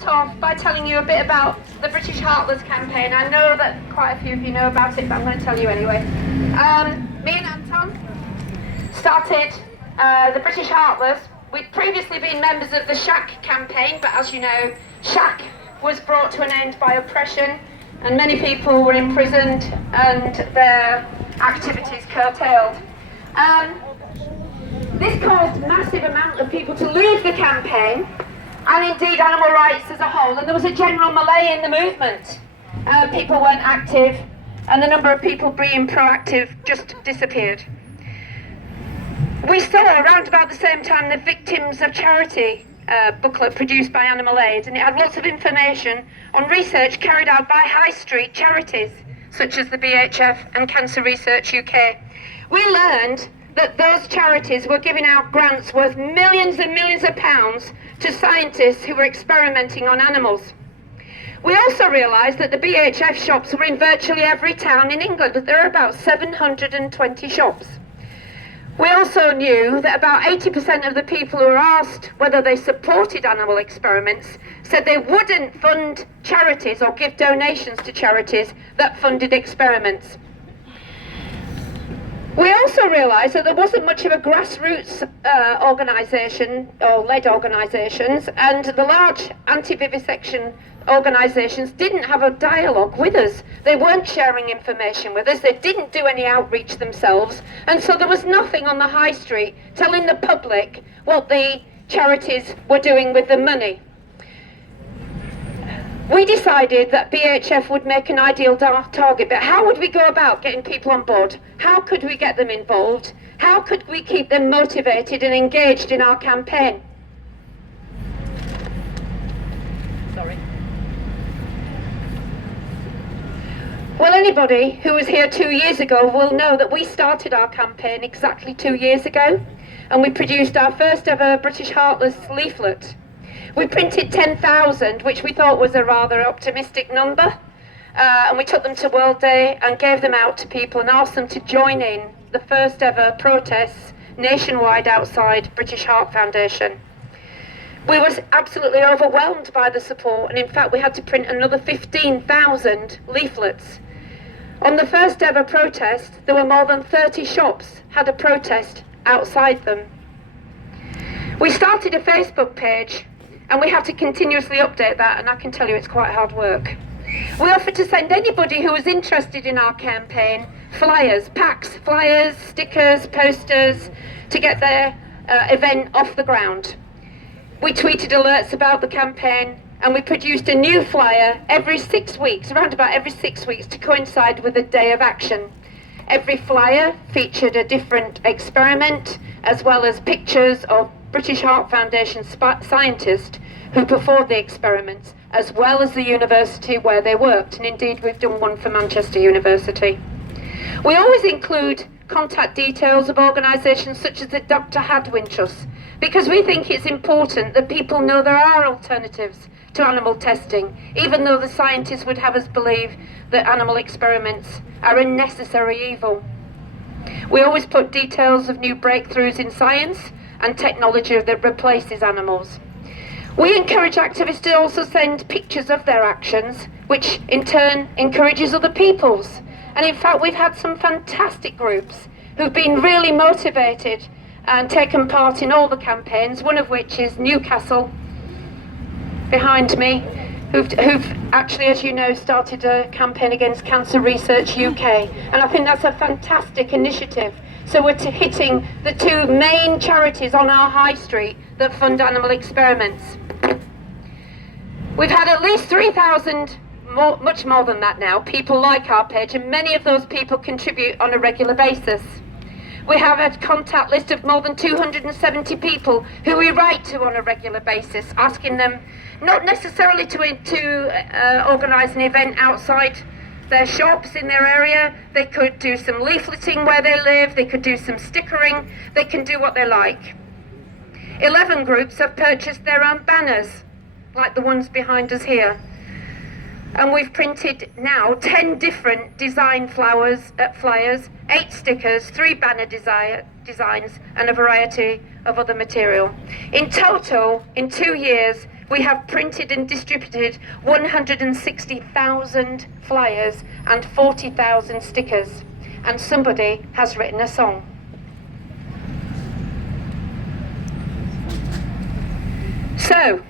start off by telling you a bit about the British Heartless campaign. I know that quite a few of you know about it, but I'm going to tell you anyway. Me and Anton started the British Heartless. We'd previously been members of the SHAC campaign, but as you know, SHAC was brought to an end by oppression, and many people were imprisoned and their activities curtailed. This caused massive amount of people to leave the campaign, and indeed animal rights as a whole, and there was a general malaise in the movement. People weren't active, and the number of people being proactive just disappeared. We saw around about the same time the Victims of Charity booklet produced by Animal Aid, and it had lots of information on research carried out by high street charities such as the BHF and Cancer Research UK. We learned that those charities were giving out grants worth millions and millions of pounds to scientists who were experimenting on animals. We also realised that the BHF shops were in virtually every town in England. There are about 720 shops. We also knew that about 80% of the people who were asked whether they supported animal experiments said they wouldn't fund charities or give donations to charities that funded experiments. We also realised that there wasn't much of a grassroots organisation or led organisations, and the large anti-vivisection organisations didn't have a dialogue with us. They weren't sharing information with us, they didn't do any outreach themselves, and so there was nothing on the high street telling the public what the charities were doing with the money. We decided that BHF would make an ideal target, but how would we go about getting people on board? How could we get them involved? How could we keep them motivated and engaged in our campaign? Sorry. Well, anybody who was here 2 years ago will know that we started our campaign exactly 2 years ago, and we produced our first ever British Heartless leaflet. We printed 10,000, which we thought was a rather optimistic number, and we took them to World Day and gave them out to people and asked them to join in the first ever protests nationwide outside British Heart Foundation. We were absolutely overwhelmed by the support, and in fact we had to print another 15,000 leaflets. On the first ever protest, there were more than 30 shops had a protest outside them. We started a Facebook page, and we have to continuously update that, and I can tell you it's quite hard work. We offered to send anybody who was interested in our campaign flyers, packs, flyers, stickers, posters, to get their event off the ground. We tweeted alerts about the campaign, and we produced a new flyer every 6 weeks, around about every 6 weeks, to coincide with a day of action. Every flyer featured a different experiment, as well as pictures of British Heart Foundation scientists who performed the experiments, as well as the university where they worked, and indeed we've done one for Manchester University. We always include contact details of organisations such as the Dr. Hadwin Trust, because we think it's important that people know there are alternatives to animal testing, even though the scientists would have us believe that animal experiments are a necessary evil. We always put details of new breakthroughs in science and technology that replaces animals. We encourage activists to also send pictures of their actions, which in turn encourages other people's. And in fact, we've had some fantastic groups who've been really motivated and taken part in all the campaigns, one of which is Newcastle, behind me, who've actually, as you know, started a campaign against Cancer Research UK. And I think that's a fantastic initiative. So we're hitting the two main charities on our high street that fund animal experiments. We've had at least 3,000, much more than that now, people like our page, and many of those people contribute on a regular basis. We have a contact list of more than 270 people who we write to on a regular basis, asking them not necessarily to organise an event outside their shops in their area. They could do some leafleting where they live, they could do some stickering, they can do what they like. 11 groups have purchased their own banners, like the ones behind us here. And we've printed now 10 different design flyers, 8 stickers, 3 banner designs, and a variety of other material. In total, in 2 years, We have printed and distributed 160,000 flyers and 40,000 stickers, and somebody has written a song. So,